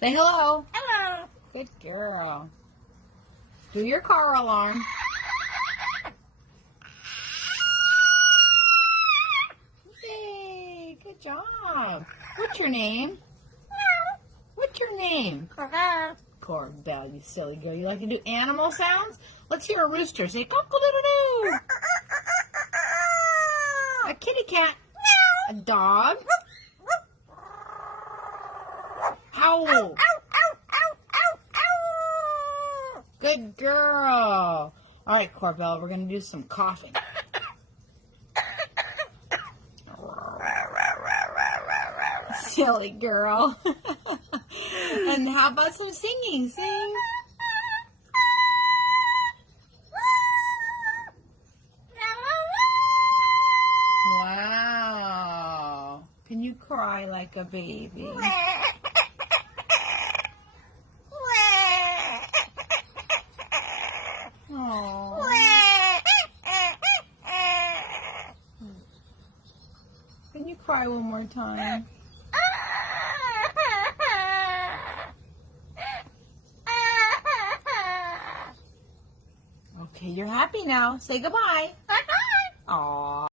Say hello. Hello. Good girl. Do your car alarm. Yay, good job. What's your name? What's your name? Corbell, you silly girl. You like to do animal sounds? Let's hear a rooster. Say cock-a-doodle-doo. A kitty cat. A dog. Owl. Good girl. All right, Corbell, we're going to do some coughing. Silly girl. And how about some singing? Sing. Wow. Can you cry like a baby? Oh. Can you cry one more time? Okay, you're happy now. Say goodbye. Bye-bye. Aww.